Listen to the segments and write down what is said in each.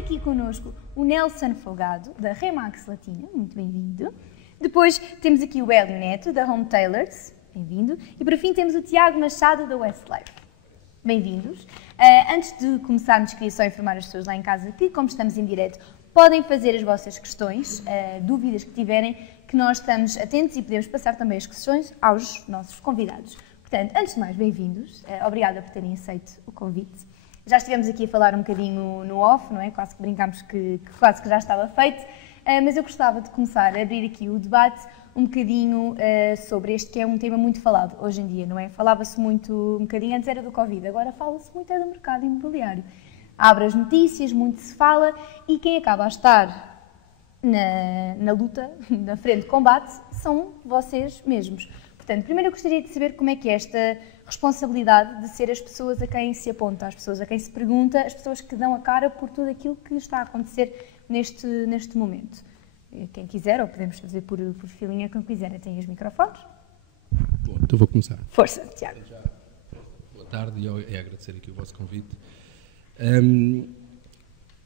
aqui connosco o Nelson Folgado, da Remax Latina, muito bem-vindo. Depois temos aqui o Hélio Neto, da Home Tailors, bem-vindo. E por fim temos o Tiago Machado, da Westlife. Bem-vindos. Antes de começarmos, queria só informar as pessoas lá em casa que, como estamos em direto, podem fazer as vossas questões, dúvidas que tiverem, que nós estamos atentos e podemos passar também as questões aos nossos convidados. Portanto, antes de mais, bem-vindos. Obrigada por terem aceito o convite. Já estivemos aqui a falar um bocadinho no off, não é? Quase que brincámos que quase que já estava feito. Mas eu gostava de começar a abrir aqui o debate um bocadinho sobre este, que é um tema muito falado hoje em dia, não é? Falava-se muito, um bocadinho antes era do Covid, agora fala-se muito do mercado imobiliário. Abre as notícias, muito se fala, e quem acaba a estar na luta, na frente de combate, são vocês mesmos. Portanto, primeiro eu gostaria de saber como é que é esta responsabilidade de ser as pessoas a quem se aponta, as pessoas a quem se pergunta, as pessoas que dão a cara por tudo aquilo que está a acontecer neste momento. Quem quiser, ou podemos fazer por filinha, quem quiser, tem os microfones. Bom, então vou começar. Força, Tiago. Boa tarde e agradecer aqui o vosso convite.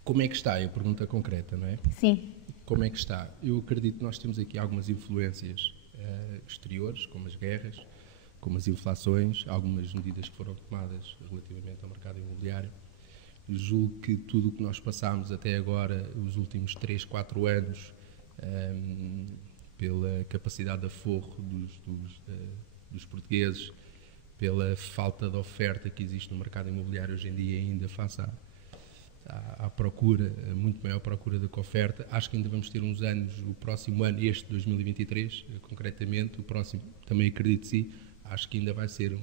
Como é que está? É a pergunta concreta, não é? Sim. Como é que está? Eu acredito que nós temos aqui algumas influências exteriores, como as guerras, como as inflações, algumas medidas que foram tomadas relativamente ao mercado imobiliário. Julgo que tudo o que nós passámos até agora, os últimos 3, 4 anos, pela capacidade de aforro dos portugueses, pela falta de oferta que existe no mercado imobiliário hoje em dia, ainda face à procura, muito maior procura do que oferta. Acho que ainda vamos ter uns anos, o próximo ano, este 2023, concretamente, o próximo também acredito sim, acho que ainda vai ser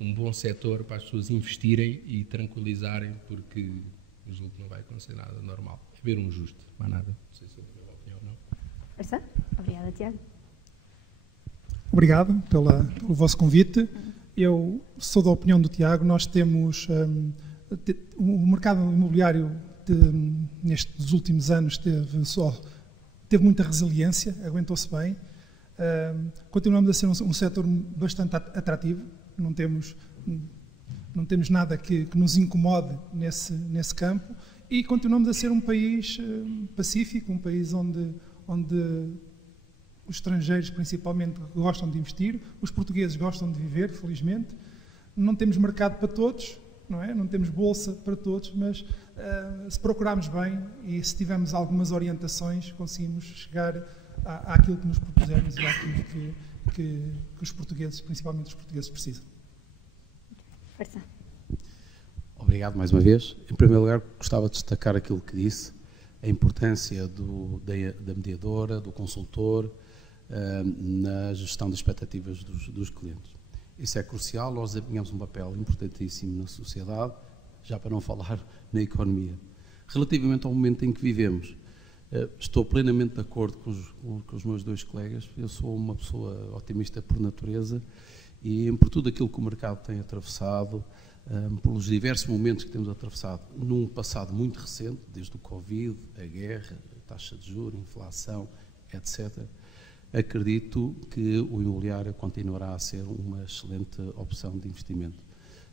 um bom setor para as pessoas investirem e tranquilizarem, porque eu julgo que não vai acontecer nada normal. É ver um justo, não há nada. Não sei se é a minha opinião ou não. Força. Obrigada, Tiago. Obrigado pelo vosso convite. Eu sou da opinião do Tiago. Nós temos o mercado imobiliário nestes últimos anos teve muita resiliência, aguentou-se bem. Continuamos a ser um setor bastante atrativo. Não temos nada que nos incomode nesse campo, e continuamos a ser um país pacífico, um país onde os estrangeiros principalmente gostam de investir, os portugueses gostam de viver, felizmente. Não temos mercado para todos, não é? Não temos bolsa para todos, mas se procurarmos bem e se tivermos algumas orientações, conseguimos chegar àquilo que nos propusemos e àquilo que os portugueses, principalmente os portugueses, precisam. Força. Obrigado mais uma vez. Em primeiro lugar, gostava de destacar aquilo que disse, a importância da mediadora, do consultor, na gestão das expectativas dos clientes. Isso é crucial, nós desempenhamos um papel importantíssimo na sociedade, já para não falar na economia. Relativamente ao momento em que vivemos, estou plenamente de acordo com os meus dois colegas. Eu sou uma pessoa otimista por natureza e por tudo aquilo que o mercado tem atravessado, pelos diversos momentos que temos atravessado num passado muito recente, desde o Covid, a guerra, a taxa de juros, a inflação, etc. Acredito que o imobiliário continuará a ser uma excelente opção de investimento.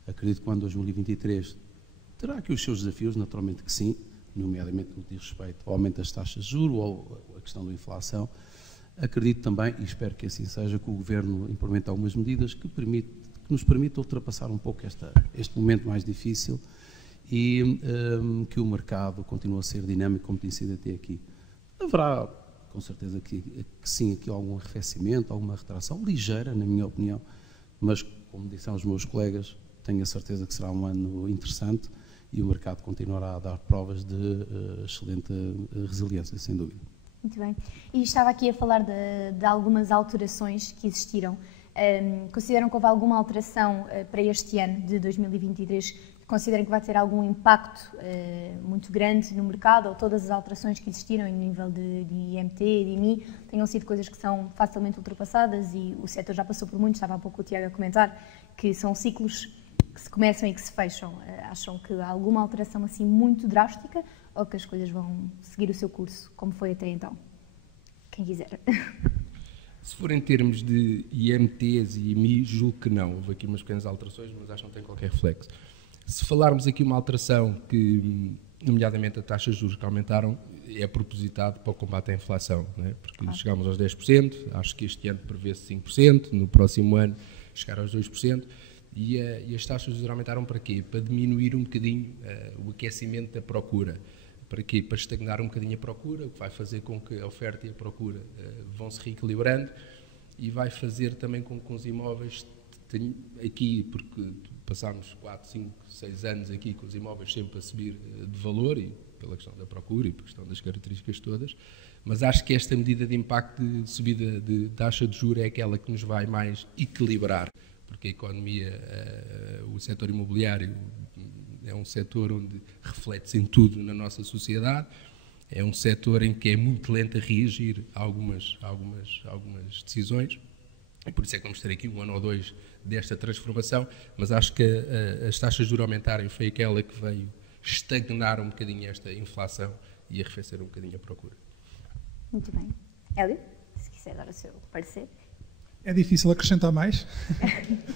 Acredito que o ano 2023 terá aqui os seus desafios, naturalmente que sim, nomeadamente no que diz respeito ao aumento das taxas de juros ou a questão da inflação. Acredito também, e espero que assim seja, que o Governo implemente algumas medidas que nos permitam ultrapassar um pouco este momento mais difícil e que o mercado continue a ser dinâmico como tem sido até aqui. Haverá, com certeza, que sim, aqui algum arrefecimento, alguma retração, ligeira, na minha opinião, mas, como disseram os meus colegas, tenho a certeza que será um ano interessante e o mercado continuará a dar provas de excelente resiliência, sem dúvida. Muito bem. E estava aqui a falar de algumas alterações que existiram. Consideram que houve alguma alteração para este ano de 2023? Consideram que vai ter algum impacto muito grande no mercado, ou todas as alterações que existiram em nível de IMT, de IMI, tenham sido coisas que são facilmente ultrapassadas e o setor já passou por muito? Estava há pouco o Tiago a comentar que são ciclos que se começam e que se fecham. Acham que há alguma alteração assim muito drástica ou que as coisas vão seguir o seu curso, como foi até então? Quem quiser. Se for em termos de IMTs e IMI, julgo que não. Houve aqui umas pequenas alterações, mas acho que não tem qualquer reflexo. Se falarmos aqui uma alteração que nomeadamente a taxa de juros que aumentaram, é propositado para o combate à inflação, não é? Porque chegámos aos 10%, acho que este ano prevê-se 5%, no próximo ano chegar aos 2%, e as taxas de juros aumentaram para quê? Para diminuir um bocadinho o aquecimento da procura. Para quê? Para estagnar um bocadinho a procura, o que vai fazer com que a oferta e a procura vão se reequilibrando, e vai fazer também com que os imóveis aqui, porque passámos 4, 5, 6 anos aqui com os imóveis sempre a subir de valor, e pela questão da procura e pela questão das características todas, mas acho que esta medida de impacto de subida de taxa de juros é aquela que nos vai mais equilibrar, porque a economia, o setor imobiliário é um setor onde reflete-se em tudo na nossa sociedade, é um setor em que é muito lento a reagir a algumas decisões, e por isso é que vamos ter aqui 1 ano ou 2 desta transformação, mas acho que as taxas de juros aumentarem foi aquela que veio estagnar um bocadinho esta inflação e arrefecer um bocadinho a procura. Muito bem. Hélio, se quiser dar o seu parecer. É difícil acrescentar mais.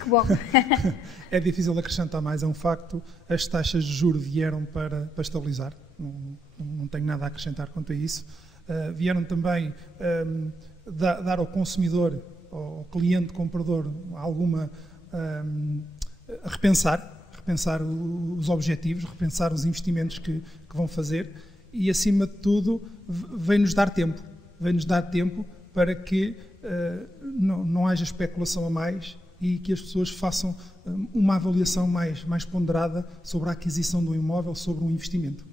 Que bom. É difícil acrescentar mais, é um facto. As taxas de juros vieram para estabilizar, não tenho nada a acrescentar quanto a isso. Vieram também dar ao consumidor, ao cliente comprador, alguma repensar os objetivos, repensar os investimentos que vão fazer, e acima de tudo vem-nos dar tempo para que não haja especulação a mais e que as pessoas façam uma avaliação mais ponderada sobre a aquisição do imóvel, sobre um investimento.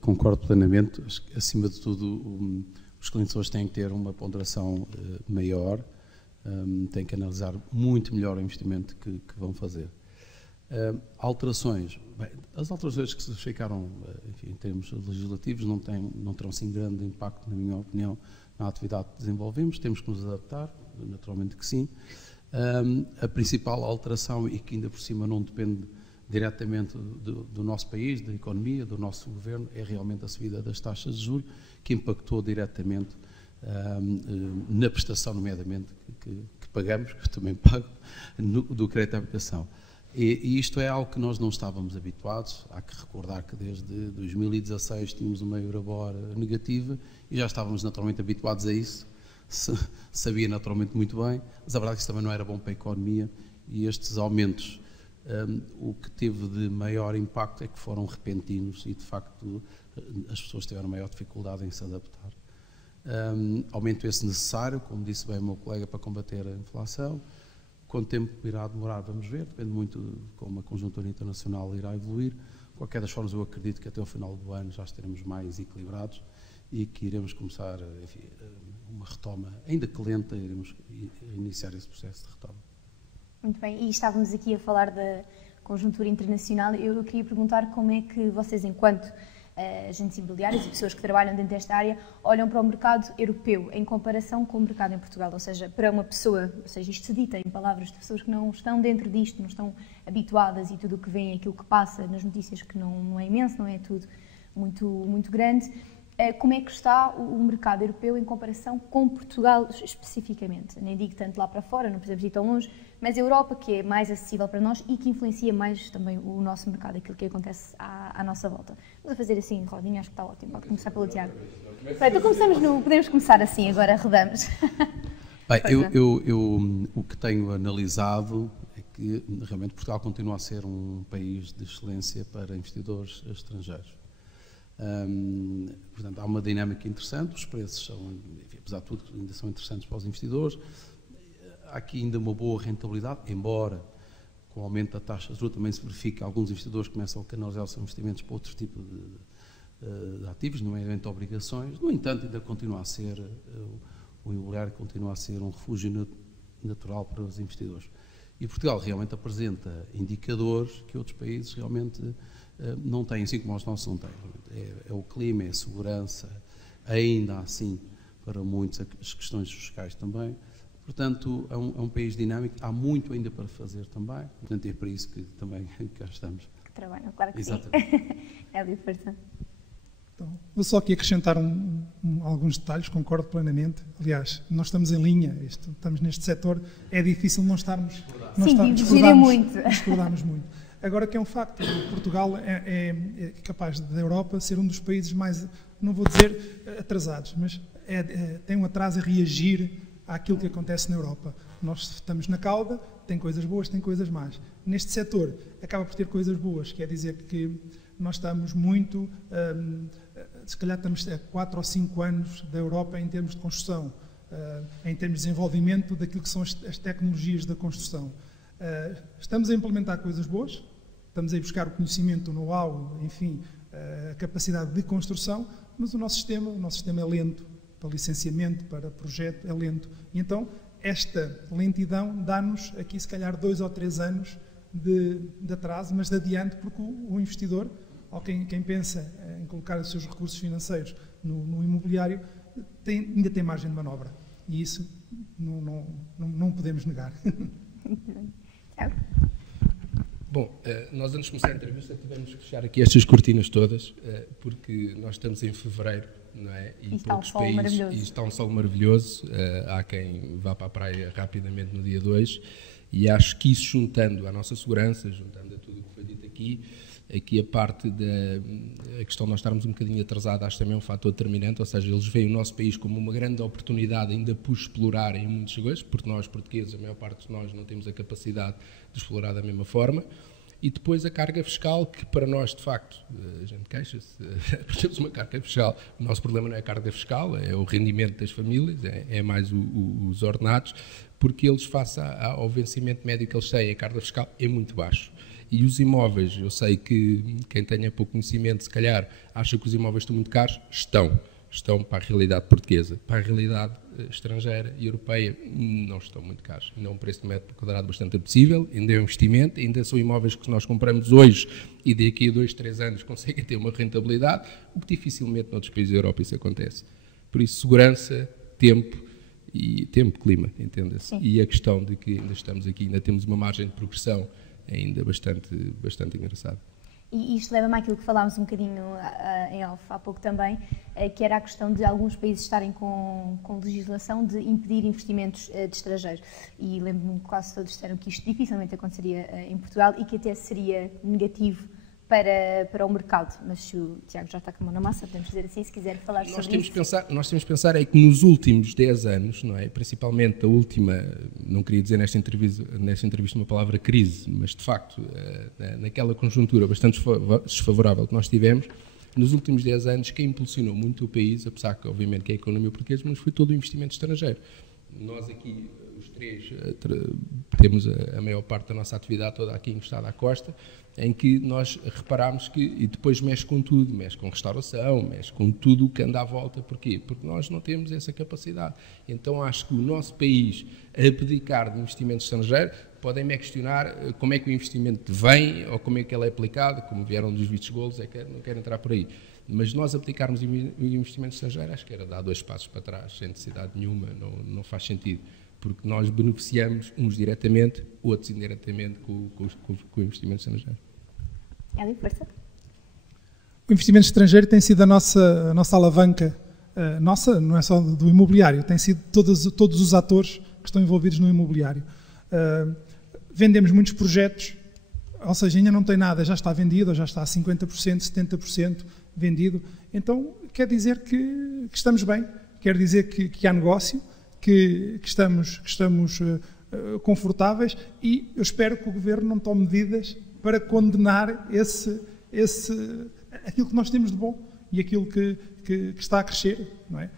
Concordo plenamente. Acima de tudo, os clientes hoje têm que ter uma ponderação maior, têm que analisar muito melhor o investimento que vão fazer. Alterações. Bem, as alterações que se ficaram, enfim, em termos legislativos, não terão assim grande impacto, na minha opinião, na atividade que desenvolvemos. Temos que nos adaptar, naturalmente que sim. A principal alteração, e que ainda por cima não depende diretamente do nosso país, da economia, do nosso governo, é realmente a subida das taxas de juros, que impactou diretamente na prestação, nomeadamente, que pagamos, que eu também pago, do crédito à habitação. E isto é algo que nós não estávamos habituados. Há que recordar que desde 2016 tínhamos uma Euribor negativa e já estávamos naturalmente habituados a isso, sabia naturalmente muito bem, mas a verdade é que isso também não era bom para a economia, e estes aumentos, o que teve de maior impacto é que foram repentinos e, de facto, as pessoas tiveram maior dificuldade em se adaptar. Aumento esse necessário, como disse bem o meu colega, para combater a inflação. Quanto tempo irá demorar, vamos ver, depende muito de como a conjuntura internacional irá evoluir. De qualquer das formas, eu acredito que até o final do ano já estaremos mais equilibrados e que iremos começar, enfim, uma retoma, ainda que lenta, iremos iniciar esse processo de retoma. Muito bem, e estávamos aqui a falar da conjuntura internacional. Eu queria perguntar como é que vocês, enquanto agentes imobiliários e pessoas que trabalham dentro desta área, olham para o mercado europeu em comparação com o mercado em Portugal, ou seja, para uma pessoa, ou seja, isto se dita em palavras de pessoas que não estão dentro disto, não estão habituadas, e tudo o que vem, aquilo que passa nas notícias, que não é imenso, não é tudo muito grande. Como é que está o mercado europeu em comparação com Portugal especificamente? Nem digo tanto lá para fora, não precisamos ir tão longe, mas a Europa, que é mais acessível para nós e que influencia mais também o nosso mercado, aquilo que acontece à nossa volta. Vamos a fazer assim, rodinha, acho que está ótimo. Pode começar pelo Tiago. Então podemos começar assim, agora rodamos. Bem, o que tenho analisado é que realmente Portugal continua a ser um país de excelência para investidores estrangeiros. Portanto, há uma dinâmica interessante, os preços são, enfim, apesar de tudo, ainda são interessantes para os investidores. Há aqui ainda uma boa rentabilidade, embora com o aumento da taxa de juros também se verifique que alguns investidores começam a canalizar os seus investimentos para outro tipo de ativos, nomeadamente obrigações. No entanto, ainda continua a ser, o imobiliário continua a ser um refúgio natural para os investidores. E Portugal realmente apresenta indicadores que outros países realmente não têm, assim como os nossos não têm. É o clima, é a segurança, ainda assim, para muitos, as questões fiscais também. Portanto, é um país dinâmico, há muito ainda para fazer também, portanto é para isso que também cá estamos. Que trabalham, claro que exatamente. Sim. Hélio, força. Então, vou só aqui acrescentar alguns detalhes, concordo plenamente. Aliás, nós estamos em linha, estamos neste setor, é difícil não estarmos discordarmos muito. Agora que é um facto, Portugal é capaz da Europa ser um dos países mais, não vou dizer atrasados, mas tem um atraso a reagir àquilo que acontece na Europa. Nós estamos na cauda, tem coisas boas, tem coisas más. Neste setor acaba por ter coisas boas, quer dizer que nós estamos muito, se calhar estamos a 4 ou 5 anos da Europa em termos de construção, em termos de desenvolvimento daquilo que são as tecnologias da construção. Estamos a implementar coisas boas, estamos a ir buscar o conhecimento, o know-how, enfim, a capacidade de construção, mas o nosso sistema é lento, para licenciamento, para projeto, é lento. E então, esta lentidão dá-nos aqui, se calhar, 2 ou 3 anos de atraso, mas de adiante, porque o investidor, ou quem pensa em colocar os seus recursos financeiros no imobiliário, ainda tem margem de manobra. E isso não podemos negar. Bom, nós antes de começar a entrevista tivemos que fechar aqui estas cortinas todas, porque nós estamos em fevereiro, não é? E está um sol maravilhoso. E está um sol maravilhoso. Há quem vá para a praia rapidamente no dia 2, e acho que isso, juntando à nossa segurança, juntando a tudo o que foi dito aqui a parte da questão de nós estarmos um bocadinho atrasados, acho também um fator determinante, ou seja, eles veem o nosso país como uma grande oportunidade ainda por explorar em muitas coisas, porque nós, portugueses, a maior parte de nós não temos a capacidade de explorar da mesma forma. E depois a carga fiscal, que para nós, de facto, a gente queixa-se, temos uma carga fiscal. O nosso problema não é a carga fiscal, é o rendimento das famílias, é mais os ordenados, porque eles, face ao vencimento médio que eles têm, a carga fiscal é muito baixo. E os imóveis, eu sei que quem tenha pouco conhecimento, se calhar, acha que os imóveis estão muito caros. Estão para a realidade portuguesa. Para a realidade estrangeira e europeia, não estão muito caros. Ainda é um preço de metro quadrado bastante acessível, ainda é um investimento, ainda são imóveis que nós compramos hoje e daqui a 2, 3 anos conseguem ter uma rentabilidade, o que dificilmente noutros países da Europa isso acontece. Por isso, segurança, tempo, clima, entenda-se. E a questão de que ainda estamos aqui, ainda temos uma margem de progressão ainda bastante engraçada. E isto leva-me àquilo que falámos um bocadinho em off há pouco também, que era a questão de alguns países estarem com legislação de impedir investimentos de estrangeiros. E lembro-me que quase todos disseram que isto dificilmente aconteceria em Portugal e que até seria negativo para o mercado. Mas se o Tiago já está com a mão na massa, podemos dizer assim, se quiser falar sobre isso. Nós temos que pensar é que nos últimos 10 anos, não é? Principalmente a última, não queria dizer nesta entrevista uma palavra crise, mas de facto, naquela conjuntura bastante desfavorável que nós tivemos, nos últimos 10 anos, quem impulsionou muito o país, apesar que obviamente que é a economia portuguesa, mas foi todo o investimento estrangeiro. Nós aqui, os três, temos a maior parte da nossa atividade toda aqui encostada à costa, em que nós reparámos que, e depois mexe com tudo, mexe com restauração, mexe com tudo o que anda à volta. Porquê? Porque nós não temos essa capacidade. Então acho que o nosso país, a abdicar de investimento estrangeiro, podem-me questionar como é que o investimento vem ou como é que ele é aplicado, como vieram dos vistos golos, não quero entrar por aí. Mas nós aplicarmos o investimento estrangeiro, acho que era dar 2 passos para trás, sem necessidade nenhuma, não faz sentido. Porque nós beneficiamos uns diretamente, outros indiretamente com o investimento estrangeiro. Hélio, força. O investimento estrangeiro tem sido a nossa alavanca, nossa, não é só do imobiliário, tem sido todos os atores que estão envolvidos no imobiliário. Vendemos muitos projetos, ou seja, ainda não tem nada, já está vendido, ou já está a 50%, 70% vendido. Então, quer dizer que estamos bem, quer dizer que há negócio, que estamos confortáveis, e eu espero que o Governo não tome medidas para condenar aquilo que nós temos de bom e aquilo que está a crescer, não é?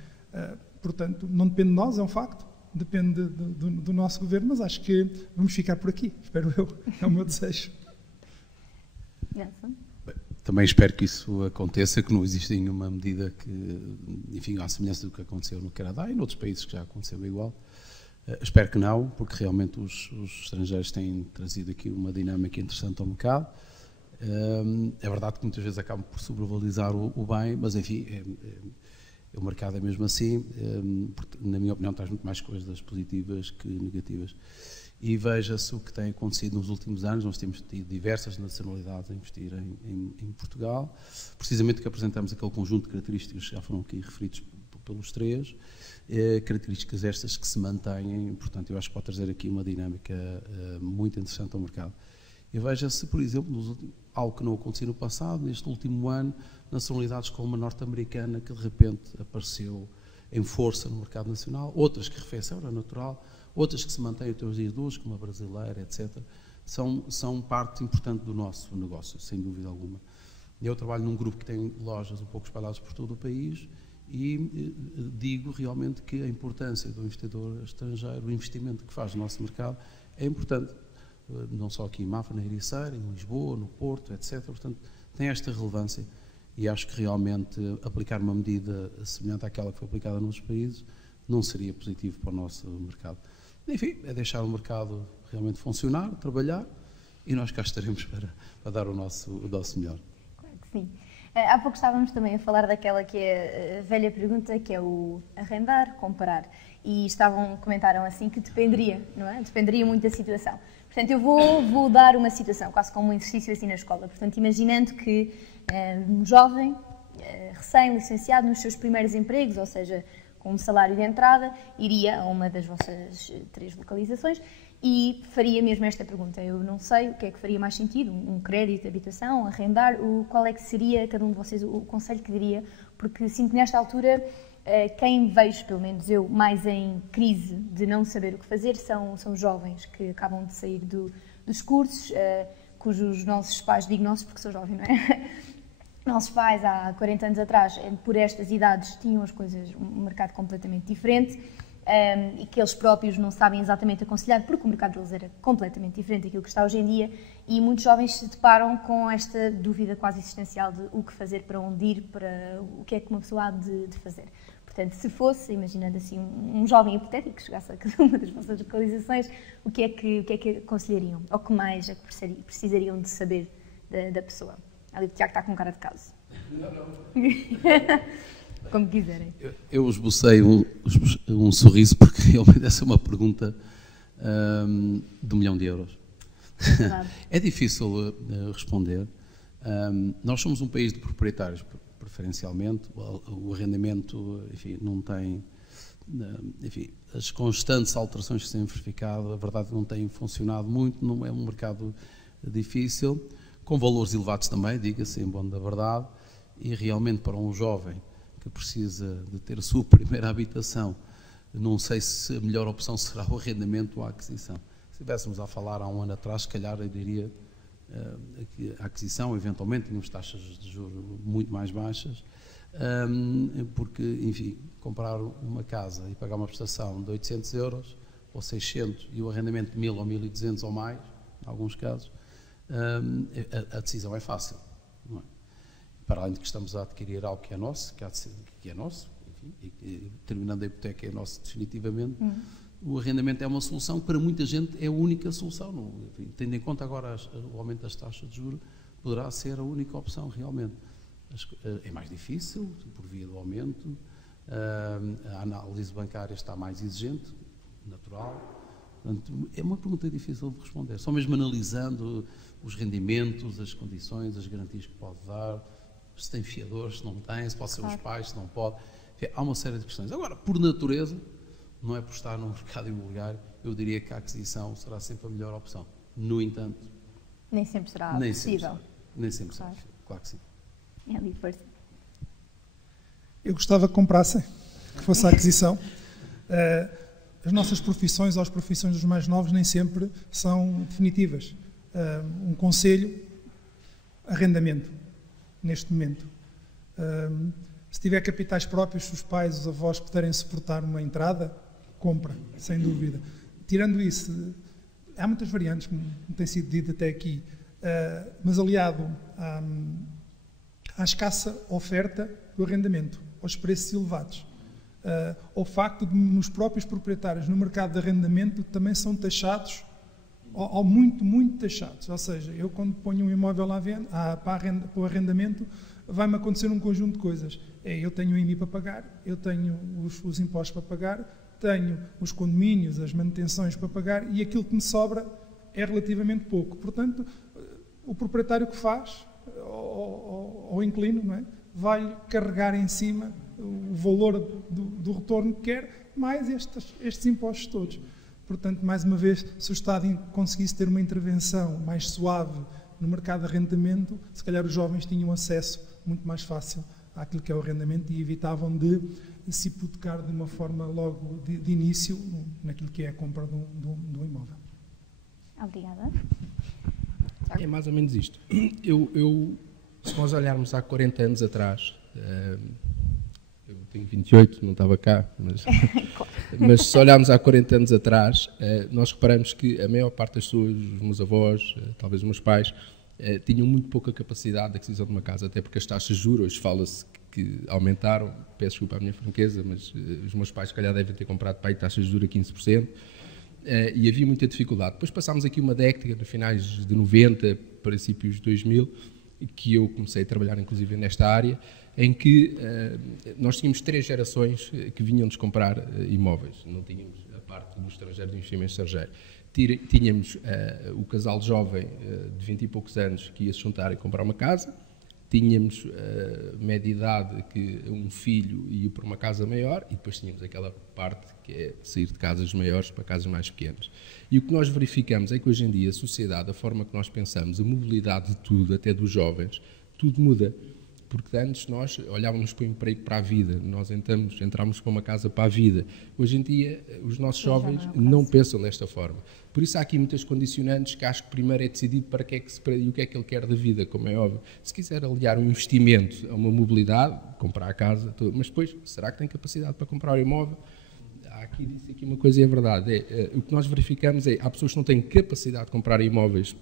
Portanto, não depende de nós, é um facto, depende do nosso Governo, mas acho que vamos ficar por aqui, espero eu, é o meu desejo. Nelson? Também espero que isso aconteça, que não exista nenhuma medida que, enfim, à semelhança do que aconteceu no Canadá e noutros países que já aconteceu igual. Espero que não, porque realmente os estrangeiros têm trazido aqui uma dinâmica interessante ao mercado. É verdade que muitas vezes acabam por sobrevalorizar o bem, mas enfim, o mercado é mesmo assim. Na minha opinião, traz muito mais coisas positivas que negativas. E veja-se o que tem acontecido nos últimos anos. Nós temos tido diversas nacionalidades a investir em Portugal, precisamente que apresentamos aquele conjunto de características que já foram aqui referidos pelos três, características estas que se mantêm. Portanto, eu acho que pode trazer aqui uma dinâmica muito interessante ao mercado. E veja-se, por exemplo, algo que não acontecia no passado, neste último ano, nacionalidades como a norte-americana, que de repente apareceu em força no mercado nacional, outras que arrefeceram, é natural, outras que se mantêm até os dias de hoje, como a brasileira, etc., são parte importante do nosso negócio, sem dúvida alguma. Eu trabalho num grupo que tem lojas um pouco espalhadas por todo o país e digo realmente que a importância do investidor estrangeiro, o investimento que faz no nosso mercado, é importante, não só aqui em Mafra, na Ericeira, em Lisboa, no Porto, etc. Portanto, tem esta relevância e acho que realmente aplicar uma medida semelhante àquela que foi aplicada nos países não seria positivo para o nosso mercado. Enfim, é deixar o mercado realmente funcionar, trabalhar, e nós cá estaremos para dar o nosso melhor. Claro que sim. Há pouco estávamos também a falar daquela que é a velha pergunta, que é o arrendar, comprar. E comentaram assim que dependeria, não é? Dependeria muito da situação. Portanto, eu vou dar uma situação, quase como um exercício assim na escola. Portanto, imaginando que um jovem, recém-licenciado nos seus primeiros empregos, ou seja, com um salário de entrada, iria a uma das vossas 3 localizações e faria mesmo esta pergunta. Eu não sei o que é que faria mais sentido, um crédito de habitação, arrendar, qual é que seria, cada um de vocês, o conselho que diria, porque sinto que nesta altura, quem vejo, pelo menos eu, mais em crise de não saber o que fazer, são jovens que acabam de sair dos cursos, cujos nossos pais, digo nossos porque sou jovem, não é? Nossos pais, há 40 anos atrás, por estas idades, tinham as coisas, um mercado completamente diferente e que eles próprios não sabem exatamente aconselhar, porque o mercado deles era completamente diferente daquilo que está hoje em dia, e muitos jovens se deparam com esta dúvida quase existencial de o que fazer, para onde ir, para o que é que uma pessoa há de fazer. Portanto, se fosse, imaginando assim, um jovem hipotético que chegasse a cada uma das vossas localizações, o que é que aconselhariam? Ou que mais é que precisariam de saber da pessoa? Ali o Tiago está com cara de caso. Não. Como quiserem. Eu esbocei um sorriso porque realmente essa é uma pergunta de €1 milhão. É difícil responder. Nós somos um país de proprietários, preferencialmente. O arrendamento, enfim, não tem... Enfim, as constantes alterações que se têm verificado, a verdade não têm funcionado muito, não é um mercado difícil, com valores elevados também, diga-se, em bom da verdade, e realmente para um jovem que precisa de ter a sua primeira habitação, não sei se a melhor opção será o arrendamento ou a aquisição. Se estivéssemos a falar há um ano atrás, se calhar eu diria que a aquisição, eventualmente, tínhamos taxas de juros muito mais baixas, porque, enfim, comprar uma casa e pagar uma prestação de €800 ou 600 e o arrendamento de 1.000 ou 1.200 ou mais, em alguns casos, a decisão é fácil, não é? Para além de que estamos a adquirir algo que é nosso, que é nosso, enfim, e terminando a hipoteca é nosso definitivamente, o arrendamento é uma solução, para muita gente é a única solução, não? Enfim, tendo em conta agora o aumento das taxas de juros, poderá ser a única opção realmente. É mais difícil, por via do aumento, a análise bancária está mais exigente, natural. Portanto, é uma pergunta difícil de responder, só mesmo analisando os rendimentos, as condições, as garantias que pode dar, se tem fiadores, se não tem, se pode ser os pais, se não pode. Enfim, há uma série de questões. Agora, por natureza, não é por estar no mercado imobiliário, eu diria que a aquisição será sempre a melhor opção. No entanto... Nem sempre será possível. Nem sempre será possível, claro que sim. É ali, força. Eu gostava que comprassem, que fosse a aquisição. As nossas profissões, ou as profissões dos mais novos, nem sempre são definitivas. Um conselho, arrendamento, neste momento. Se tiver capitais próprios, os pais, os avós puderem suportar uma entrada, compra, sem dúvida. Tirando isso, há muitas variantes, como tem sido dito até aqui, mas aliado à escassa oferta do arrendamento, aos preços elevados, ao facto de os próprios proprietários no mercado de arrendamento também são taxados, ou muito taxados. Ou seja, eu quando ponho um imóvel para o arrendamento, vai-me acontecer um conjunto de coisas. Eu tenho o IMI para pagar, eu tenho os impostos para pagar, tenho os condomínios, as manutenções para pagar, e aquilo que me sobra é relativamente pouco. Portanto, o proprietário que faz, ou inquilino, não é? Vai carregar em cima o valor do retorno que quer, mais estes impostos todos. Portanto, mais uma vez, se o Estado conseguisse ter uma intervenção mais suave no mercado de arrendamento, se calhar os jovens tinham acesso muito mais fácil àquilo que é o arrendamento e evitavam de se hipotecar de uma forma logo de início naquilo que é a compra do imóvel. Obrigada. É mais ou menos isto. Se nós olharmos há 40 anos atrás, eu tenho 28, não estava cá, mas se olharmos há 40 anos atrás, nós reparamos que a maior parte das pessoas, os meus avós, talvez os meus pais, tinham muito pouca capacidade de aquisição de uma casa, até porque as taxas de juros, hoje fala-se que aumentaram, peço desculpa à minha franqueza, mas os meus pais, se calhar, devem ter comprado para aí taxas de juros a 15%, e havia muita dificuldade. Depois passámos aqui uma década, no finais de 90, princípios de 2000, que eu comecei a trabalhar, inclusive, nesta área, em que nós tínhamos 3 gerações que vinham-nos comprar imóveis. Não tínhamos a parte do estrangeiro, do investimento estrangeiro. Tínhamos o casal jovem de 20 e poucos anos que ia se juntar e comprar uma casa. Tínhamos média idade que um filho ia por uma casa maior e depois tínhamos aquela parte que é sair de casas maiores para casas mais pequenas. E o que nós verificamos é que hoje em dia a sociedade, a forma que nós pensamos, a mobilidade de tudo, até dos jovens, tudo muda. Porque antes nós olhávamos para o emprego para a vida, nós entramos para uma casa para a vida. Hoje em dia os nossos jovens não pensam desta forma. Por isso há aqui muitas condicionantes que acho que primeiro é decidido para que é que e o que é que ele quer da vida, como é óbvio. Se quiser aliar um investimento a uma mobilidade, comprar a casa, mas depois, será que tem capacidade para comprar o imóvel? Disse aqui uma coisa e é verdade. O que nós verificamos há pessoas que não têm capacidade de comprar imóveis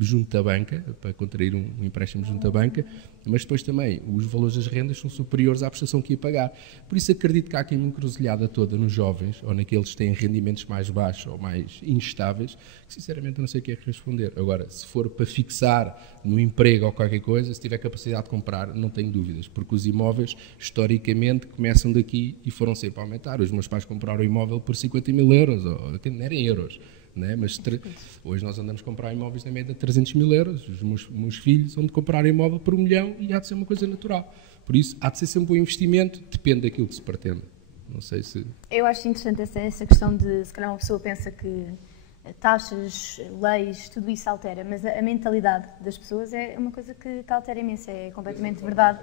junto da banca, para contrair um empréstimo junto da banca, mas depois também os valores das rendas são superiores à prestação que ia pagar. Por isso acredito que há aqui uma encruzilhada toda nos jovens, ou naqueles que têm rendimentos mais baixos ou mais instáveis, que sinceramente não sei o que é que responder. Agora, se for para fixar no emprego ou qualquer coisa, se tiver capacidade de comprar, não tenho dúvidas, porque os imóveis, historicamente, começam daqui e foram sempre a aumentar. Os meus pais compraram o imóvel por 50 mil euros, ou não era em euros, né? Mas hoje nós andamos a comprar imóveis na média de 300 mil euros. Os meus filhos vão de comprar imóvel por 1 milhão e há de ser uma coisa natural. Por isso, há de ser sempre um investimento, depende daquilo que se pretende. Não sei se... Eu acho interessante essa questão de, se calhar uma pessoa pensa que taxas, leis, tudo isso altera, mas a mentalidade das pessoas é uma coisa que altera imenso, é completamente verdade.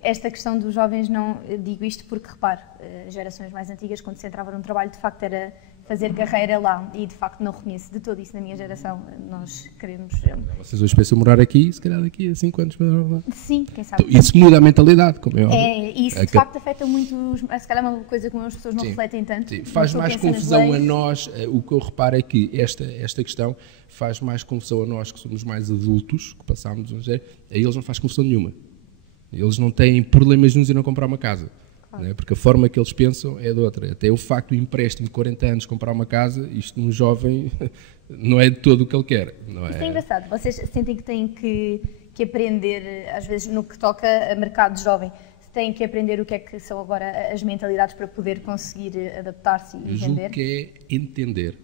Esta questão dos jovens, não digo isto porque, repare, gerações mais antigas, quando se entrava num trabalho, de facto era fazer carreira lá, e de facto não reconheço de todo isso na minha geração. Nós queremos... Vocês hoje pensam morar aqui, se calhar daqui a 5 anos... Sim, quem sabe. Então, isso muda a mentalidade, como é óbvio. Isso de facto afeta muito, se calhar é uma coisa que as pessoas não refletem tanto. Sim. Faz mais confusão a nós, o que eu reparo é que esta questão faz mais confusão a nós que somos mais adultos, que passámos, a eles não faz confusão nenhuma. Eles não têm problemas nenhum em não comprar uma casa. Né? Porque a forma que eles pensam é de outra. Até o facto do empréstimo de 40 anos comprar uma casa, isto num jovem não é de todo o que ele quer. Não é? Isto é engraçado. Vocês sentem que têm que aprender, às vezes no que toca a mercado jovem, têm que aprender o que é que são agora as mentalidades para poder conseguir adaptar-se e vender? O que é entender.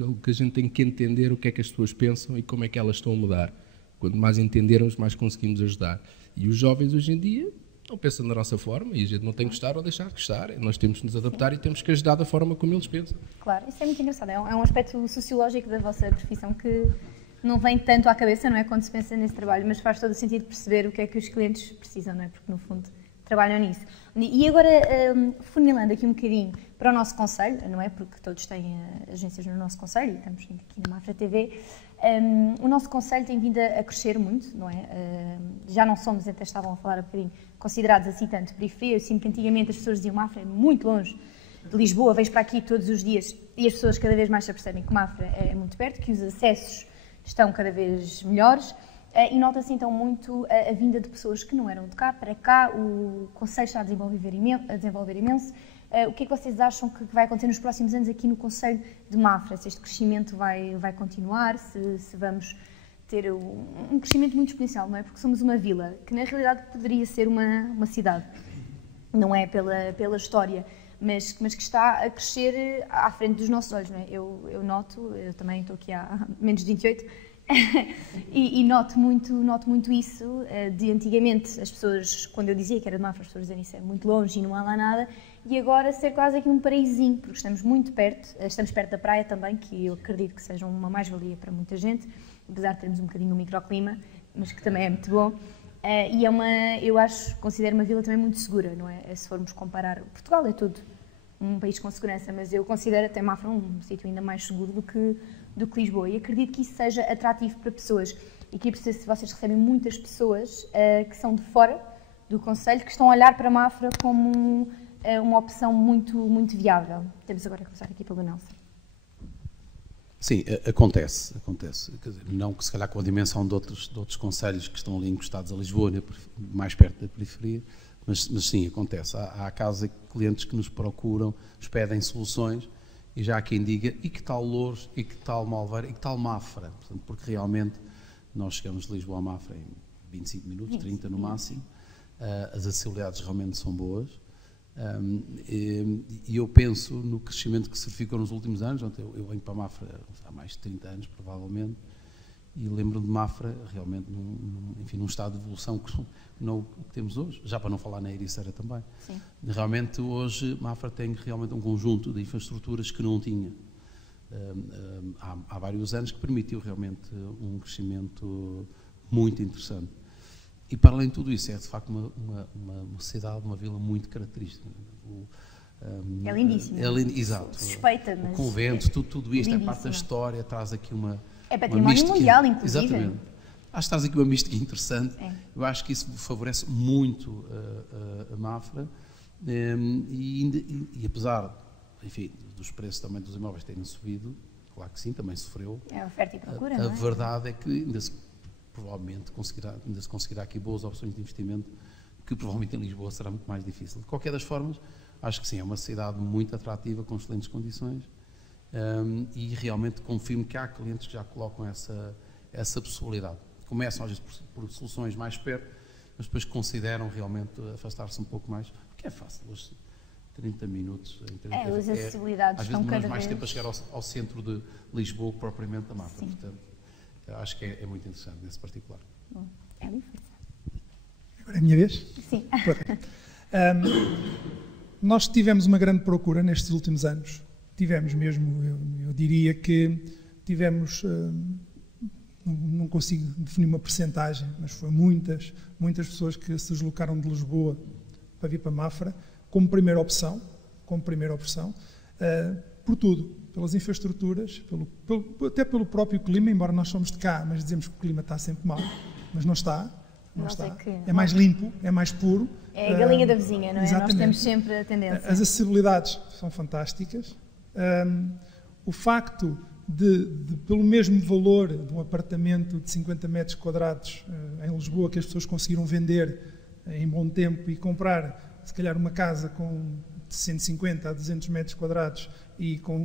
O que a gente tem que entender o que é que as pessoas pensam e como é que elas estão a mudar. Quanto mais entendermos, mais conseguimos ajudar. E os jovens hoje em dia não pensam da nossa forma e a gente não tem que gostar ou deixar de gostar. Nós temos que nos adaptar e temos que ajudar da forma como eles pensam. Claro, isso é muito engraçado. É um aspecto sociológico da vossa profissão que não vem tanto à cabeça, não é, quando se pensa nesse trabalho, mas faz todo o sentido perceber o que é que os clientes precisam, não é? Porque, no fundo, trabalham nisso. E agora, funilando aqui um bocadinho para o nosso concelho, não é? Porque todos têm agências no nosso concelho e estamos aqui na Mafra TV. O nosso concelho tem vindo a crescer muito, não é? Já não somos, até estavam a falar um bocadinho, considerados assim tanto periferia. Eu sinto que antigamente as pessoas diziam Mafra é muito longe de Lisboa, vejo para aqui todos os dias e as pessoas cada vez mais se apercebem que Mafra é muito perto, que os acessos estão cada vez melhores e nota-se então muito a vinda de pessoas que não eram de cá para cá. O concelho está a desenvolver imenso. O que é que vocês acham que vai acontecer nos próximos anos aqui no concelho de Mafra? Se este crescimento vai continuar, se vamos ter um crescimento muito exponencial, não é? Porque somos uma vila, que na realidade poderia ser uma cidade, não é pela história, mas que está a crescer à frente dos nossos olhos, não é? Eu noto, eu também estou aqui há menos de 28, E noto muito isso, de antigamente as pessoas, quando eu dizia que era de Mafra, as pessoas diziam isso é muito longe e não há lá nada, e agora ser quase aqui um paraísozinho, porque estamos muito perto, estamos perto da praia também, que eu acredito que seja uma mais-valia para muita gente, apesar de termos um bocadinho o microclima, mas que também é muito bom. E eu considero uma vila também muito segura, não é? Se formos comparar, Portugal é todo um país com segurança, mas eu considero até Mafra um sítio ainda mais seguro do que Lisboa, e acredito que isso seja atrativo para pessoas. E queria perceber se vocês recebem muitas pessoas que são de fora do concelho, que estão a olhar para Mafra como uma opção muito viável. Temos agora a começar aqui pelo Nelson. Sim, acontece. Quer dizer, não que se calhar com a dimensão de outros concelhos que estão ali encostados a Lisboa, né, mais perto da periferia, mas sim, acontece. Há casos de clientes que nos procuram, nos pedem soluções, e já há quem diga, e que tal Loures, e que tal Malveira, e que tal Mafra? Portanto, porque realmente nós chegamos de Lisboa a Mafra em 25 minutos, 30 no máximo, as acessibilidades realmente são boas, e eu penso no crescimento que se verificou nos últimos anos. Eu venho para Mafra há mais de 30 anos, provavelmente, e lembro de Mafra realmente num estado de evolução que não o que temos hoje, já para não falar na Ericeira também. Sim. Realmente hoje Mafra tem realmente um conjunto de infraestruturas que não tinha há vários anos, que permitiu realmente um crescimento muito interessante. E para além de tudo isso, é de facto uma cidade, uma vila muito característica. É lindíssimo. Exato. Suspeita, mas o convento, tudo isto é parte da lindíssimo. História, traz aqui uma património mística, mundial, inclusive. Exatamente. Acho que traz aqui uma mística interessante. É. Eu acho que isso favorece muito a Mafra, e apesar, enfim, dos preços também dos imóveis terem subido, claro que sim, também sofreu. É oferta e procura, A não é? verdade é que provavelmente se conseguirá aqui boas opções de investimento, que provavelmente em Lisboa será muito mais difícil. De qualquer das formas, acho que sim, é uma cidade muito atrativa, com excelentes condições, e realmente confirmo que há clientes que já colocam essa possibilidade. Começam às vezes por soluções mais perto, mas depois consideram realmente afastar-se um pouco mais, porque é fácil, hoje 30 minutos. As acessibilidades às estão vezes cada mais vez... tempo a chegar ao centro de Lisboa que propriamente da Mafra. Sim. Portanto, acho que é muito interessante nesse particular. É diferente. Agora é a minha vez? Sim. Nós tivemos uma grande procura nestes últimos anos. Tivemos mesmo, eu diria que tivemos, não consigo definir uma percentagem, mas foi muitas pessoas que se deslocaram de Lisboa para vir para Mafra, como primeira opção, por tudo, pelas infraestruturas, até pelo próprio clima, embora nós somos de cá, mas dizemos que o clima está sempre mal, mas não está. É mais limpo, é mais puro. É a galinha da vizinha, não é? Exatamente. Nós temos sempre a tendência. As acessibilidades são fantásticas. O facto de, pelo mesmo valor de um apartamento de 50 metros quadrados em Lisboa, que as pessoas conseguiram vender em bom tempo e comprar, se calhar, uma casa de 150 a 200 metros quadrados e com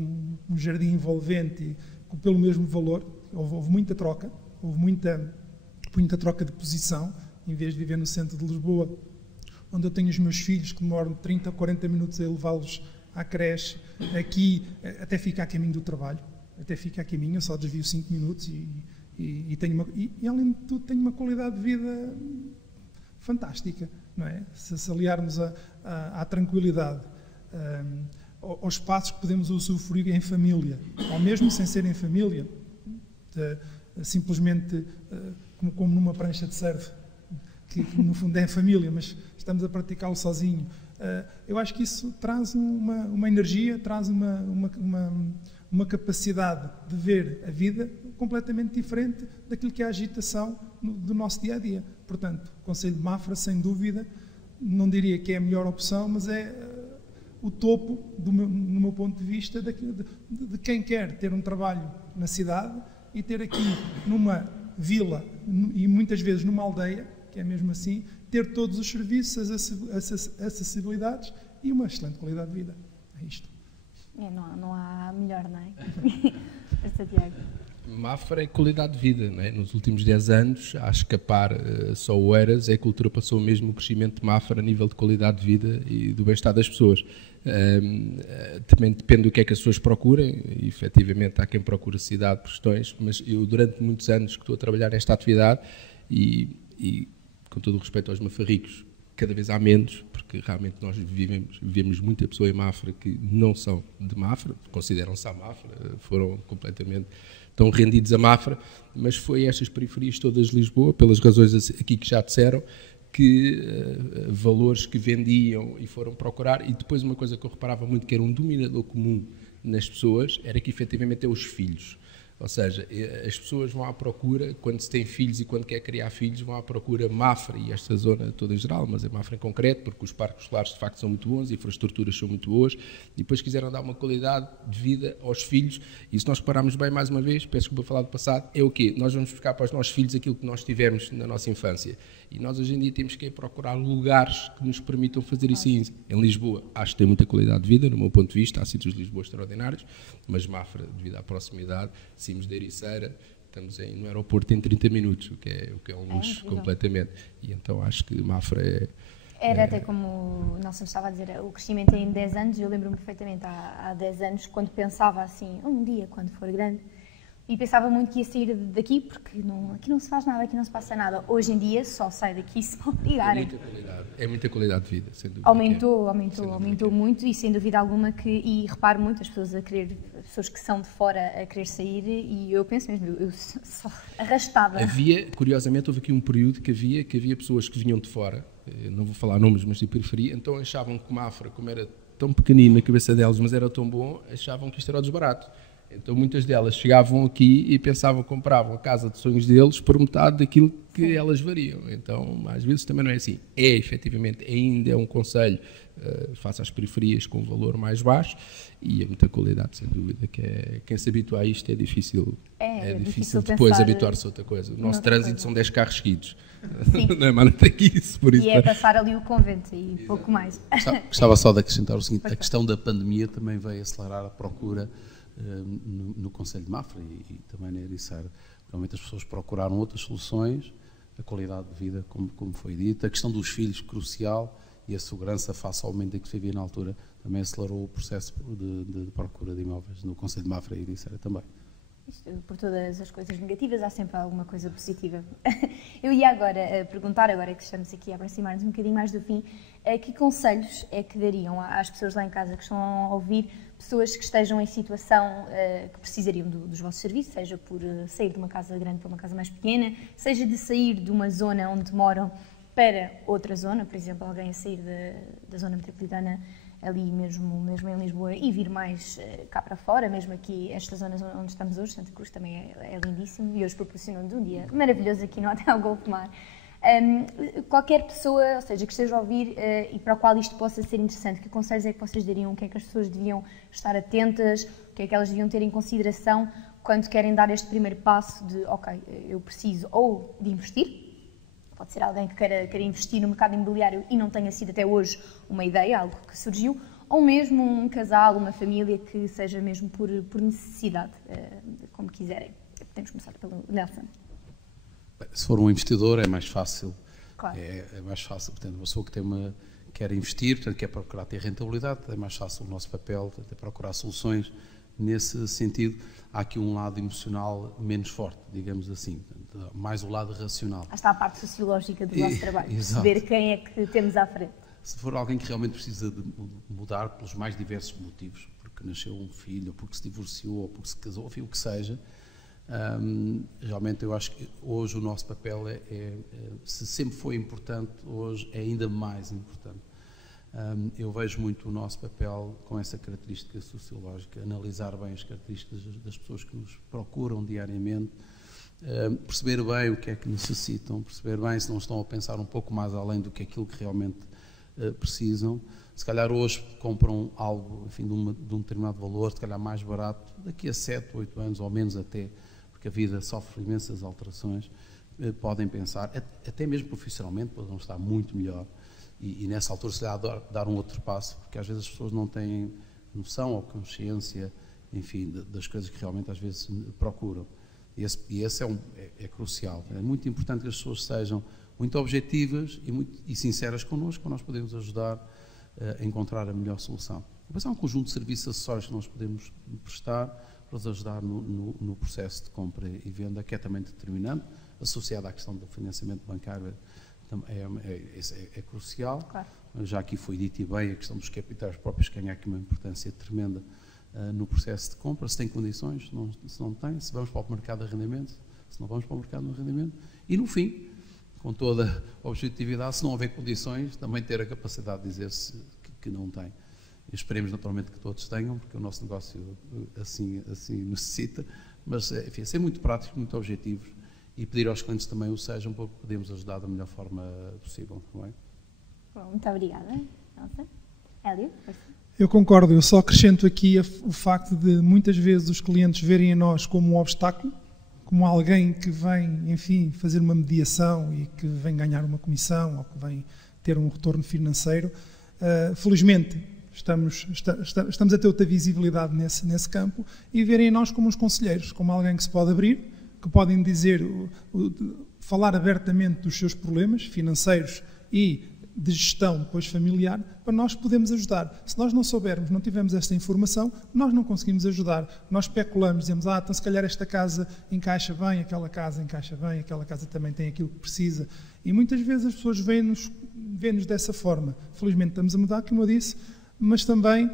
um jardim envolvente, e pelo mesmo valor, houve muita troca, houve muita troca de posição, em vez de viver no centro de Lisboa, onde eu tenho os meus filhos que demoram 30 ou 40 minutos a levá-los à creche, aqui até fica a caminho do trabalho, eu só desvio 5 minutos e além de tudo tenho uma qualidade de vida fantástica, não é? Se aliarmos à tranquilidade, aos espaços que podemos usufruir em família, ou mesmo sem ser em família, simplesmente como numa prancha de surf, que no fundo é em família, mas estamos a praticá-lo sozinho. Eu acho que isso traz uma energia, traz uma capacidade de ver a vida completamente diferente daquilo que é a agitação do nosso dia-a-dia. Portanto, o Concelho de Mafra, sem dúvida, não diria que é a melhor opção, mas é o topo, no meu ponto de vista, de quem quer ter um trabalho na cidade e ter aqui numa vila e muitas vezes numa aldeia, que é mesmo assim, ter todos os serviços, as acessibilidades e uma excelente qualidade de vida. É isto. Não há melhor, não é? Força, Tiago. Mafra é qualidade de vida, não é? Nos últimos 10 anos, a escapar só o Eras, é que ultrapassou mesmo o crescimento de Mafra a nível de qualidade de vida e do bem-estar das pessoas. Também depende do que é que as pessoas procurem, e efetivamente há quem procura cidade por questões, mas eu durante muitos anos que estou a trabalhar nesta atividade e com todo o respeito aos mafarricos, cada vez há menos, porque realmente nós vivemos muita pessoa em Mafra que não são de Mafra, consideram-se a Mafra, foram completamente tão rendidos a Mafra, mas foi estas periferias todas de Lisboa, pelas razões aqui que já disseram, que valores que vendiam e foram procurar. E depois uma coisa que eu reparava muito, que era um dominador comum nas pessoas, era que efetivamente é os filhos. Ou seja, as pessoas vão à procura, quando se tem filhos e quando quer criar filhos, vão à procura Mafra e esta zona toda em geral, mas é Mafra em concreto, porque os parques escolares de facto são muito bons, as infraestruturas são muito boas, e depois quiseram dar uma qualidade de vida aos filhos. E se nós repararmos bem, mais uma vez, peço desculpa falar do passado, é o quê? Nós vamos buscar para os nossos filhos aquilo que nós tivemos na nossa infância. E nós hoje em dia temos que procurar lugares que nos permitam fazer isso. Em Lisboa, acho que tem muita qualidade de vida, no meu ponto de vista, há sítios de Lisboa extraordinários, mas Mafra, devido à proximidade, saímos da Ericeira, estamos no aeroporto em 30 minutos, o que é um luxo completamente. E então acho que Mafra é... Era até como o Nelson estava a dizer, o crescimento em 10 anos, eu lembro-me perfeitamente há 10 anos, quando pensava assim, um dia, quando for grande, e pensava muito que ia sair daqui, porque aqui não se faz nada, aqui não se passa nada. Hoje em dia, só sai daqui se me obrigarem. É muita qualidade de vida, sem dúvida. Aumentou muito, e sem dúvida alguma e reparo muito as pessoas que são de fora a querer sair, e eu penso mesmo, eu só arrastada. Curiosamente, houve aqui um período que havia pessoas que vinham de fora, não vou falar nomes, mas de periferia, então achavam que Mafra, como era tão pequenino na cabeça delas, mas era tão bom, achavam que isto era o desbarato. Então muitas delas chegavam aqui e pensavam que compravam a casa de sonhos deles por metade daquilo que elas variam. Então, às vezes também não é assim. Efetivamente, ainda é um conselho, face às periferias, com um valor mais baixo, e é muita qualidade, sem dúvida, que quem se habitua a isto é difícil. É difícil depois habituar-se a outra coisa. O nosso trânsito são 10 carros seguidos. Não é mais nada que isso. Por isso, e é passar ali o convento e pouco mais. Gostava só de acrescentar o seguinte, a questão da pandemia também veio acelerar a procura no Conselho de Mafra e também na Ericeira. Realmente as pessoas procuraram outras soluções, a qualidade de vida, como foi dito, a questão dos filhos, crucial, e a segurança face ao aumento que se vivia na altura, também acelerou o processo de procura de imóveis no Conselho de Mafra e Ericeira também. Por todas as coisas negativas, há sempre alguma coisa positiva. Eu ia agora perguntar, agora que estamos aqui a aproximar-nos um bocadinho mais do fim, que conselhos é que dariam às pessoas lá em casa que estão a ouvir, pessoas que estejam em situação que precisariam dos vossos serviços, seja por sair de uma casa grande para uma casa mais pequena, seja de sair de uma zona onde moram para outra zona, por exemplo, alguém a sair da zona metropolitana, ali mesmo em Lisboa, e vir mais cá para fora, mesmo aqui, esta zona onde estamos hoje, Santa Cruz também é lindíssimo, e hoje proporcionou-nos um dia maravilhoso aqui no Hotel Golf Mar. Qualquer pessoa, ou seja, que esteja a ouvir e para o qual isto possa ser interessante, que conselhos é que vocês dariam? O que é que as pessoas deviam estar atentas? O que é que elas deviam ter em consideração quando querem dar este primeiro passo de, ok, eu preciso ou de investir, pode ser alguém que queira investir no mercado imobiliário e não tenha sido até hoje uma ideia, algo que surgiu, ou mesmo um casal, uma família que seja mesmo por necessidade, como quiserem. Podemos começar pelo Nelson. Se for um investidor é mais fácil. Claro. É mais fácil, portanto, uma pessoa que quer investir, portanto, quer procurar ter rentabilidade, é mais fácil o nosso papel, portanto, é procurar soluções nesse sentido. Há aqui um lado emocional menos forte, digamos assim, portanto, mais o lado racional. Está a parte sociológica do nosso trabalho, perceber quem é que temos à frente. Se for alguém que realmente precisa de mudar pelos mais diversos motivos, porque nasceu um filho, ou porque se divorciou, ou porque se casou, enfim, o que seja, realmente eu acho que hoje o nosso papel se sempre foi importante, hoje é ainda mais importante. Eu vejo muito o nosso papel com essa característica sociológica, analisar bem as características das pessoas que nos procuram diariamente, perceber bem o que é que necessitam, perceber bem se não estão a pensar um pouco mais além do que aquilo que realmente precisam. Se calhar hoje compram algo, enfim, de um determinado valor, se calhar mais barato, daqui a 7, 8 anos ou menos até, porque a vida sofre imensas alterações, podem pensar, até mesmo profissionalmente, podem estar muito melhor. E nessa altura se lhe dar um outro passo, porque às vezes as pessoas não têm noção ou consciência, enfim, das coisas que realmente às vezes procuram. E esse é crucial. É muito importante que as pessoas sejam muito objetivas e sinceras connosco, para nós podermos ajudar a encontrar a melhor solução. Depois há um conjunto de serviços acessórios que nós podemos prestar para os ajudar no processo de compra e venda, que é também determinante, associado à questão do financiamento bancário, é crucial. Claro. Já aqui foi dito e bem, a questão dos capitais próprios ganha aqui uma importância tremenda no processo de compra, se tem condições, se não tem, se vamos para o mercado de arrendamento, se não vamos para o mercado de arrendamento, e no fim, com toda a objetividade, se não houver condições, também ter a capacidade de dizer-se que não tem. E esperemos naturalmente que todos tenham, porque o nosso negócio assim necessita, mas enfim, ser muito práticos, muito objetivos e pedir aos clientes também o sejam para podermos ajudar da melhor forma possível. Não é? Bom, muito obrigada, Nelson. Hélio? Eu concordo, eu só acrescento aqui o facto de muitas vezes os clientes verem em nós como um obstáculo, como alguém que vem, enfim, fazer uma mediação e que vem ganhar uma comissão ou que vem ter um retorno financeiro. Felizmente, estamos a ter outra visibilidade nesse campo e verem em nós como uns conselheiros, como alguém que se pode abrir, que podem dizer, falar abertamente dos seus problemas financeiros e de gestão depois familiar, para nós podermos ajudar. Se nós não soubermos, não tivermos esta informação, nós não conseguimos ajudar. Nós especulamos, dizemos, então se calhar esta casa encaixa bem, aquela casa encaixa bem, aquela casa também tem aquilo que precisa. E muitas vezes as pessoas veem-nos dessa forma. Felizmente estamos a mudar, como eu disse, mas também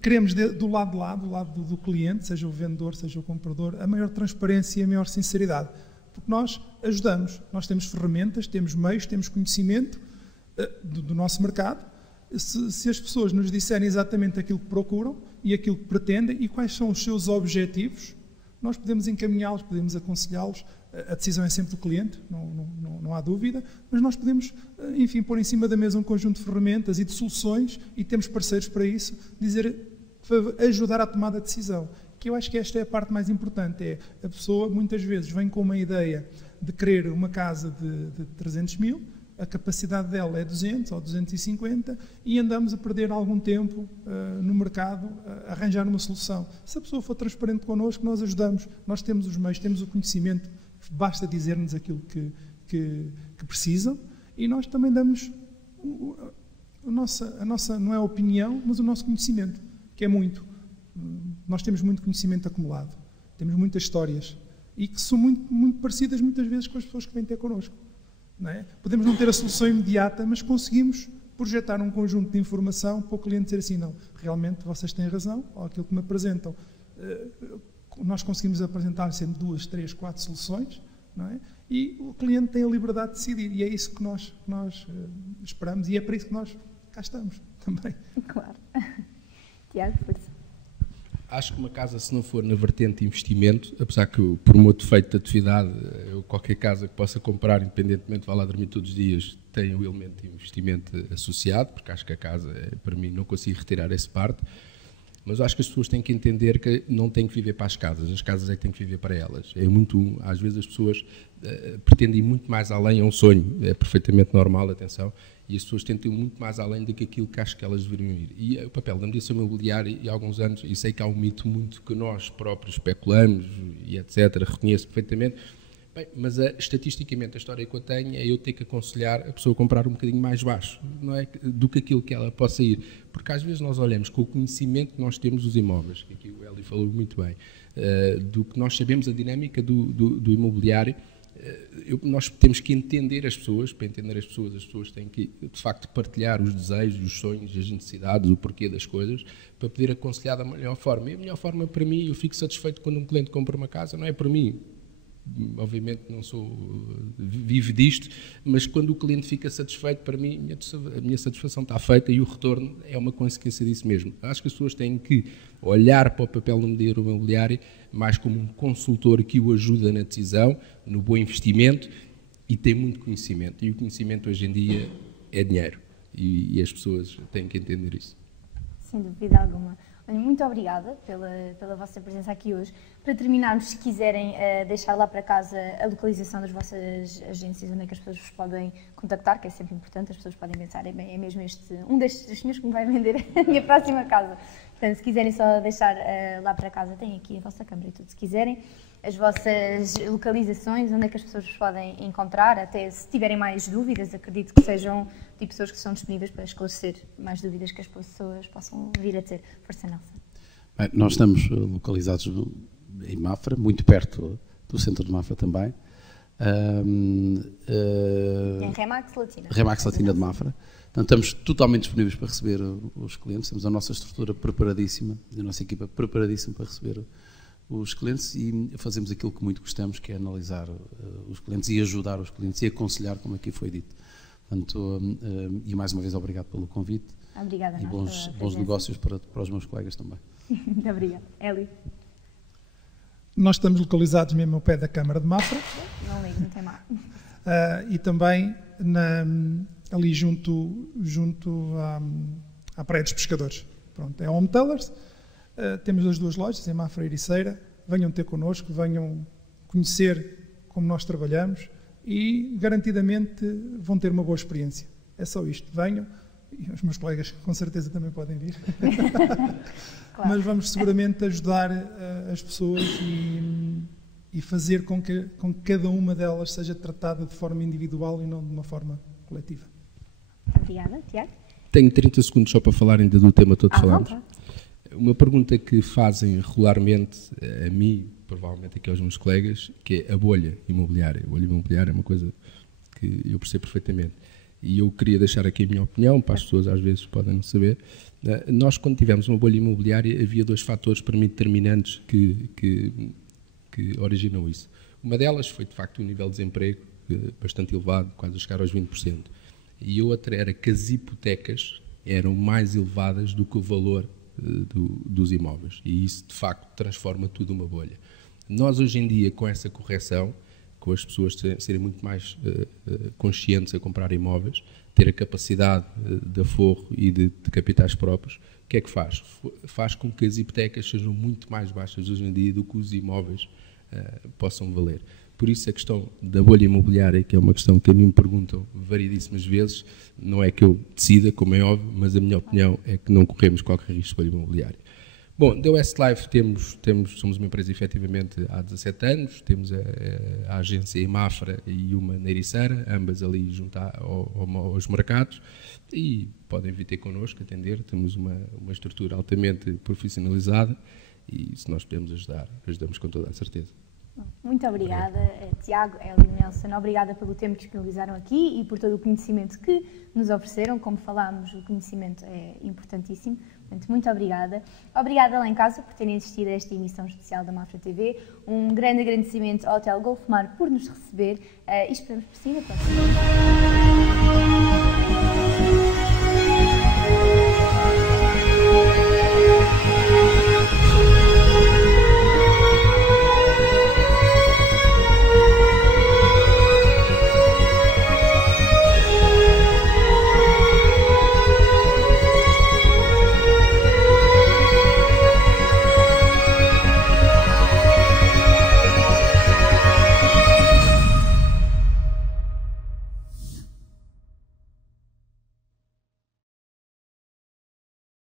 queremos do lado de lá, do lado do cliente, seja o vendedor, seja o comprador, a maior transparência e a maior sinceridade. Porque nós ajudamos, nós temos ferramentas, temos meios, temos conhecimento do nosso mercado. Se as pessoas nos disserem exatamente aquilo que procuram e aquilo que pretendem e quais são os seus objetivos, nós podemos encaminhá-los, podemos aconselhá-los. A decisão é sempre do cliente, não há dúvida, mas nós podemos, enfim, pôr em cima da mesa um conjunto de ferramentas e de soluções, e temos parceiros para isso, ajudar à tomada de decisão. Que eu acho que esta é a parte mais importante, é a pessoa muitas vezes vem com uma ideia de querer uma casa de 300 mil, a capacidade dela é 200 ou 250 e andamos a perder algum tempo no mercado a arranjar uma solução. Se a pessoa for transparente connosco, nós ajudamos, nós temos os meios, temos o conhecimento, basta dizer-nos aquilo que precisam e nós também damos a nossa, não é a opinião, mas o nosso conhecimento, que é muito. Nós temos muito conhecimento acumulado, temos muitas histórias e que são muito parecidas muitas vezes com as pessoas que vêm ter connosco. Não é? Podemos não ter a solução imediata, mas conseguimos projetar um conjunto de informação para o cliente dizer assim, não, realmente vocês têm razão, ou aquilo que me apresentam, nós conseguimos apresentar sempre 2, 3, 4 soluções, não é? E o cliente tem a liberdade de decidir, e é isso que nós esperamos, e é para isso que nós cá estamos também. Claro. Tiago, força. Acho que uma casa, se não for na vertente de investimento, apesar que por um outro defeito de atividade, qualquer casa que possa comprar, independentemente de vá lá dormir todos os dias, tem um elemento de investimento associado, porque acho que a casa, para mim, não consigo retirar essa parte, mas acho que as pessoas têm que entender que não têm que viver para as casas é que têm que viver para elas. Às vezes as pessoas pretendem ir muito mais além, é um sonho, é perfeitamente normal, atenção, e as pessoas tentam ir muito mais além do que aquilo que acho que elas deveriam ir. E o papel da mediação imobiliária, e há alguns anos, e sei que há um mito muito que nós próprios especulamos e etc., reconheço perfeitamente, bem, mas estatisticamente a história que eu tenho é eu ter que aconselhar a pessoa a comprar um bocadinho mais baixo, não é, do que aquilo que ela possa ir. Porque às vezes nós olhamos com o conhecimento que nós temos dos imóveis, que aqui o Hélio falou muito bem, do que nós sabemos a dinâmica do imobiliário. Nós temos que entender as pessoas. Para entender as pessoas têm que, de facto, partilhar os desejos, os sonhos, as necessidades, o porquê das coisas, para poder aconselhar da melhor forma. E a melhor forma para mim, eu fico satisfeito quando um cliente compra uma casa, não é por mim, obviamente não vivo disto, mas quando o cliente fica satisfeito, para mim, a minha satisfação está feita e o retorno é uma consequência disso mesmo. Acho que as pessoas têm que olhar para o papel do mediador imobiliário mais como um consultor que o ajuda na decisão, no bom investimento, e tem muito conhecimento. E o conhecimento hoje em dia é dinheiro. E as pessoas têm que entender isso. Sem dúvida alguma. Muito obrigada pela vossa presença aqui hoje. Para terminarmos, se quiserem deixar lá para casa a localização das vossas agências, onde é que as pessoas vos podem contactar, que é sempre importante, as pessoas podem pensar, é mesmo um destes senhores que me vai vender a minha próxima casa. Portanto, se quiserem só deixar lá para casa, tem aqui a vossa câmara e tudo, se quiserem. As vossas localizações, onde é que as pessoas vos podem encontrar, até se tiverem mais dúvidas, acredito que sejam de pessoas que estão disponíveis para esclarecer mais dúvidas que as pessoas possam vir a ter. Força, Nelson. Bem, nós estamos localizados em Mafra, muito perto do centro de Mafra também. Em Remax Latina. Remax Latina de Mafra. Portanto, estamos totalmente disponíveis para receber os clientes, temos a nossa estrutura preparadíssima, a nossa equipa preparadíssima para receber os clientes e fazemos aquilo que muito gostamos, que é analisar os clientes e ajudar os clientes e aconselhar, como aqui foi dito. Portanto, e mais uma vez obrigado pelo convite. Obrigada, e bons negócios para os meus colegas também. Muito obrigada. Eli? Nós estamos localizados mesmo ao pé da Câmara de Mafra. Não ligo, não tem mal. E também ali junto à Praia dos Pescadores. Pronto, é Home Tailors. Temos as duas lojas, em Mafra e Ericeira. Venham ter connosco, venham conhecer como nós trabalhamos e garantidamente vão ter uma boa experiência. É só isto, venham. E os meus colegas com certeza também podem vir. Claro. Mas vamos seguramente ajudar as pessoas e fazer com que cada uma delas seja tratada de forma individual e não de uma forma coletiva. Obrigada. Tiago? Tenho 30 segundos só para falar ainda do tema todo que falámos. Uma pergunta que fazem regularmente a mim, provavelmente aqui aos meus colegas, que é a bolha imobiliária. A bolha imobiliária é uma coisa que eu percebo perfeitamente. E eu queria deixar aqui a minha opinião, para as pessoas às vezes podem não saber. Nós, quando tivemos uma bolha imobiliária, havia dois fatores para mim determinantes que originam isso. Uma delas foi, de facto, o nível de desemprego bastante elevado, quase a chegar aos 20%. E outra era que as hipotecas eram mais elevadas do que o valor dos imóveis. E isso, de facto, transforma tudo numa bolha. Nós, hoje em dia, com essa correção, com as pessoas serem muito mais conscientes a comprar imóveis, ter a capacidade de aforro e de capitais próprios, o que é que faz? Faz com que as hipotecas sejam muito mais baixas hoje em dia do que os imóveis possam valer. Por isso a questão da bolha imobiliária, que é uma questão que a mim me perguntam variedíssimas vezes, não é que eu decida, como é óbvio, mas a minha opinião é que não corremos qualquer risco de bolha imobiliária. Bom, da Westlife somos uma empresa efetivamente há 17 anos, temos a agência em Mafra e uma na Ericeira, ambas ali junto aos mercados, e podem vir ter connosco, atender, temos uma estrutura altamente profissionalizada e se nós podemos ajudar, ajudamos com toda a certeza. Muito obrigada, Tiago, Eli e Nelson. Obrigada pelo tempo que disponibilizaram aqui e por todo o conhecimento que nos ofereceram. Como falámos, o conhecimento é importantíssimo. Portanto, muito obrigada. Obrigada lá em casa por terem assistido a esta emissão especial da Mafra TV. Um grande agradecimento ao Hotel Golfmar por nos receber e esperamos por si na próxima.